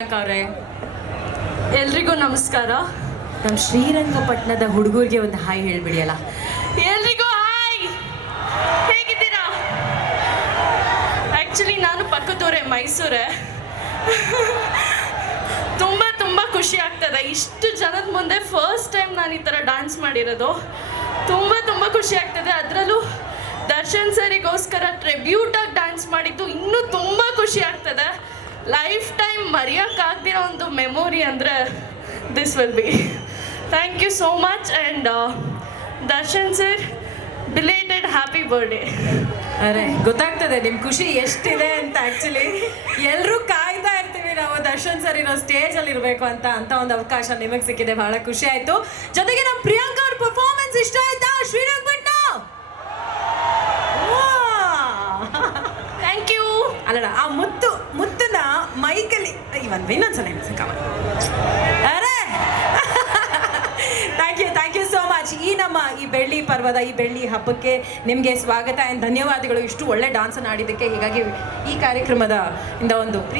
ಅವರೇ, ಎಲ್ರಿಗೂ ನಮಸ್ಕಾರ. ನಮ್ಮ ಶ್ರೀರಂಗಪಟ್ಟಣದ ಹುಡುಗರಿಗೆ ಒಂದು ಹಾಯ್ ಹೇಳ್ಬಿಡಿಯಲ್ಲ. ಎಲ್ರಿಗೂ ಹಾಯ್! ಹೇಗಿದ್ದೀರಾ? ಆ್ಯಕ್ಚುಲಿ ನಾನು ಪಕ್ಕದವರೇ, ಮೈಸೂರೇ. ತುಂಬ ತುಂಬ ಖುಷಿ ಆಗ್ತದೆ. ಇಷ್ಟು ಜನದ ಮುಂದೆ ಫಸ್ಟ್ ಟೈಮ್ ನಾನು ಈ ಥರ ಡ್ಯಾನ್ಸ್ ಮಾಡಿರೋದು. ತುಂಬ ತುಂಬ ಖುಷಿ ಆಗ್ತದೆ. ಅದರಲ್ಲೂ ದರ್ಶನ್ ಸರಿಗೋಸ್ಕರ ಟ್ರಿಬ್ಯೂಟಾಗಿ ಡ್ಯಾನ್ಸ್ ಮಾಡಿದ್ದು ಇನ್ನೂ ತುಂಬ ಲೈಫ್ ಟೈಮ್ ಮರೆಯೋಕ್ಕಾಗ್ದಿರೋ ಒಂದು ಮೆಮೊರಿ ಅಂದರೆ this will be thank you so much and Darshan sir belated happy birthday ಅರೆ ಗೊತ್ತಾಗ್ತದೆ ನಿಮ್ಮ ಖುಷಿ ಎಷ್ಟಿದೆ ಅಂತ ಆ್ಯಕ್ಚುಲಿ ಎಲ್ಲರೂ ಕಾಯ್ತಾ ಇರ್ತೀವಿ ನಾವು ದರ್ಶನ್ ಸರ್ ಇರೋ ಸ್ಟೇಜಲ್ಲಿ ಇರಬೇಕು ಇರ್ಬೇಕು ಅಂತ ಅಂತ ಒಂದು ಅವಕಾಶ ನಿಮಗೆ ಸಿಕ್ಕಿದೆ ಬಹಳ ಖುಷಿ ಆಯಿತು. ಜೊತೆಗೆ ನಮ್ಮ ಪ್ರಿಯಾಂಕಾ ಅವ್ರ ಪರ್ಫಾರ್ಮೆನ್ಸ್ ಇಷ್ಟ ಆಯ್ತಾ? ಶ್ರೀರಂಗಪಟ್ಟಣ ಥ್ಯಾಂಕ್ ಯು ಅಲ್ಲಡ ಆ ಮುತ್ತು ಇವನ್ ಇನ್ನೊಂದ್ಸಲ ಇನ್ನೊಂದ್ಸಲ ಅರೆ! Thank you thank you so much ಈ ನಮ್ಮ ಈ ಬೆಳ್ಳಿ ಪರ್ವದ, ಈ ಬೆಳ್ಳಿ ಹಬ್ಬಕ್ಕೆ ನಿಮಗೆ ಸ್ವಾಗತ ಆ್ಯಂಡ್ ಧನ್ಯವಾದಗಳು. ಇಷ್ಟು ಒಳ್ಳೆ ಡಾನ್ಸ್ ಆಡಿದ್ದಕ್ಕೆ. ಹೀಗಾಗಿ ಈ ಕಾರ್ಯಕ್ರಮದ ಇಂದ ಒಂದು